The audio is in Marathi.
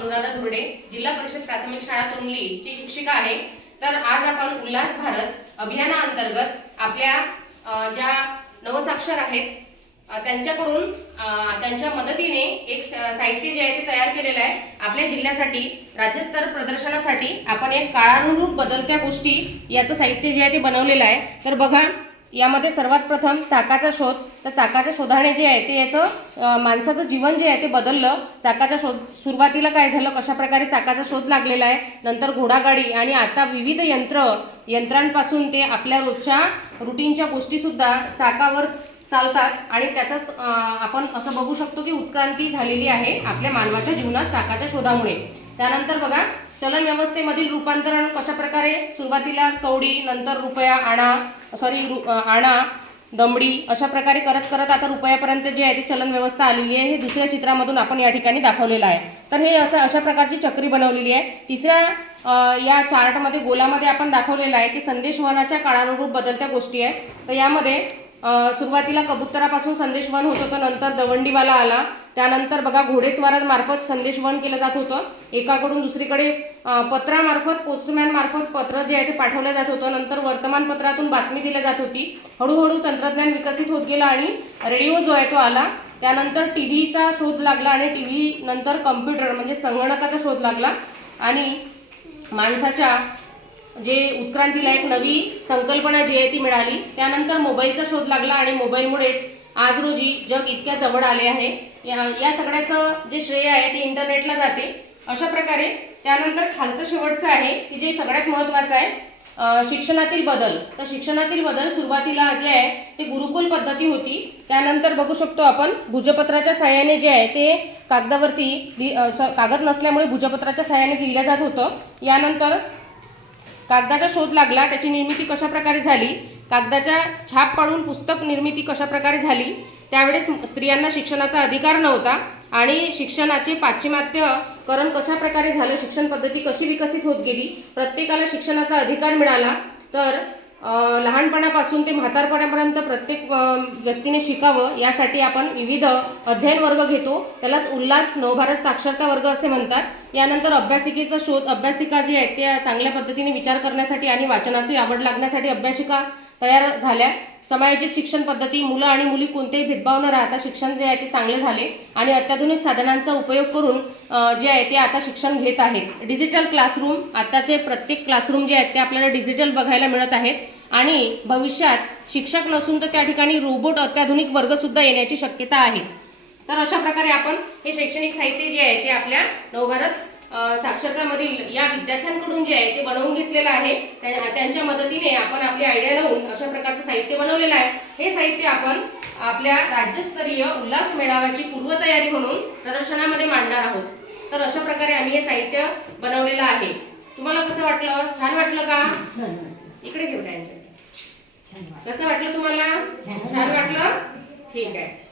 अनुराधा धुर्डे जिल्हा परिषद प्राथमिक शाळा तोंडली ची शिक्षिका आहे. तर आज आपण उल्हास भारत अभियानाअंतर्गत आपल्या ज्या नवसाक्षर आहेत त्यांच्याकडून त्यांच्या मदतीने एक साहित्य जे आहे ते तयार केलेलं आहे. आपल्या जिल्ह्यासाठी राज्यस्तर प्रदर्शनासाठी आपण एक काळानुरूप बदलत्या गोष्टी याचं साहित्य जे आहे ते बनवलेलं आहे. तर बघा यामध्ये सर्वात प्रथम चाकाचा शोध. तर चाकाच्या शोधाने जे आहे ते याचं माणसाचं जीवन जे आहे ते बदललं. चाकाच्या शोध सुरुवातीला काय झालं कशा प्रकारे चाकाचा शोध लागलेला आहे नंतर घोडागाडी आणि आता विविध यंत्र यंत्रांपासून ते आपल्या रोजच्या रुटीनच्या गोष्टीसुद्धा चाकावर चालतात आणि त्याचाच आपण असं बघू शकतो की उत्क्रांती झालेली आहे आपल्या मानवाच्या जीवनात चाकाच्या शोधामुळे. त्यानंतर बघा चलन व्यवस्थेमधील रूपांतरण कशा प्रकारे सुरुवातीला कवडी नंतर रुपया आणा सॉरी रु आणा दमडी अशा प्रकारे करत करत आता रुपयापर्यंत जे आहे ते चलन व्यवस्था आलेली आहे हे दुसऱ्या चित्रामधून आपण या ठिकाणी दाखवलेलं आहे. तर हे असं अशा प्रकारची चक्री बनवलेली आहे. तिसऱ्या या चार्टमध्ये गोलामध्ये आपण दाखवलेलं आहे की संदेशवहनाच्या काळानुरूप बदलत्या गोष्टी आहेत. तर यामध्ये सुरुवातीला कबुतरापासून संदेशवन होत होतं नंतर दवंडीवाला आला. त्यानंतर बघा घोडेस्वारांमार्फत संदेशवहन केलं जात होतं. एकाकडून दुसरीकडे पत्रामार्फत पोस्टमॅन मार्फत पत्र जे आहे ते पाठवलं जात होतं. नंतर वर्तमानपत्रातून बातमी दिल्या जात होती. हळूहळू तंत्रज्ञान विकसित होत गेलं आणि रेडिओ जो आहे तो आला. त्यानंतर टी व्हीचा शोध लागला आणि टी व्ही नंतर कम्प्युटर म्हणजे संगणकाचा शोध लागला. आणि माणसाच्या जे उत्क्रांतीला एक नवी संकल्पना जी आहे ती मिळाली त्यानंतर मोबाईलचा शोध लागला आणि मोबाईलमुळेच आज रोजी जग इतक्या जवळ आले आहे. या या सगळ्याचं जे श्रेय आहे ते इंटरनेटला जाते. अशा प्रकारे त्यानंतर खालचं शेवटचं आहे की जे सगळ्यात महत्त्वाचं आहे शिक्षणातील बदल. तर शिक्षणातील बदल सुरुवातीला जे आहे ते गुरुकुल पद्धती होती. त्यानंतर बघू शकतो आपण भुजपत्राच्या साह्याने जे आहे ते कागदावरती कागद नसल्यामुळे भुजपत्राच्या साह्याने लिहिलं जात होतं. यानंतर कागदाचा शोध लागला त्याची निर्मिती कशा प्रकारे झाली कागदाच्या छाप पाडून पुस्तक निर्मिती कशा प्रकारे झाली त्यावेळेस स्त्रियांना शिक्षणाचा अधिकार नव्हता आणि शिक्षणाचे पाश्चिमात्यकरण कशा प्रकारे झालं शिक्षण पद्धती कशी विकसित होत गेली प्रत्येकाला शिक्षणाचा अधिकार मिळाला तर लहानपणापासून ते म्हातारपणापर्यंत प्रत्येक व्यक्तीने शिकावं यासाठी आपण विविध अध्ययन वर्ग घेतो. त्यालाच उल्हास नवभारत साक्षरता वर्ग असे म्हणतात. यानंतर अभ्यासिकेचा शोध अभ्यासिका जी आहेत त्या चांगल्या पद्धतीने विचार करण्यासाठी आणि वाचनाची आवड लागण्यासाठी अभ्यासिका तयार झाल्या. समायोजित शिक्षण पद्धती मुलं आणि मुली कोणतेही भेदभाव न राहता शिक्षण जे आहे ते चांगले झाले आणि अत्याधुनिक साधनांचा उपयोग करून जे आहे ते आता शिक्षण घेत आहेत. डिजिटल क्लासरूम आताचे प्रत्येक क्लासरूम जे आहेत ते आपल्याला डिजिटल बघायला मिळत आहेत आणि भविष्यात शिक्षक नसून तर त्या ठिकाणी रोबोट अत्याधुनिक वर्गसुद्धा येण्याची शक्यता आहे. तर अशा प्रकारे आपण हे शैक्षणिक साहित्य जे आहे ते आपल्या नवभारत साक्षरतामधील या विद्यार्थ्यांकडून जे आहे ते बनवून घेतलेलं आहे. त्या- त्यांच्या मदतीने आपण आपली आयडिया लावून अशा प्रकारचं साहित्य बनवलेलं आहे. हे साहित्य आपण आपल्या राज्यस्तरीय उल्हास मेळाव्याची पूर्वतयारी म्हणून प्रदर्शनामध्ये मांडणार आहोत. तर अशा प्रकारे आम्ही हे साहित्य बनवलेलं आहे. तुम्हाला कसं वाटलं? छान वाटलं का? इकडे घेऊन कसं वाटलं तुम्हाला. छान वाटलं? ठीक आहे.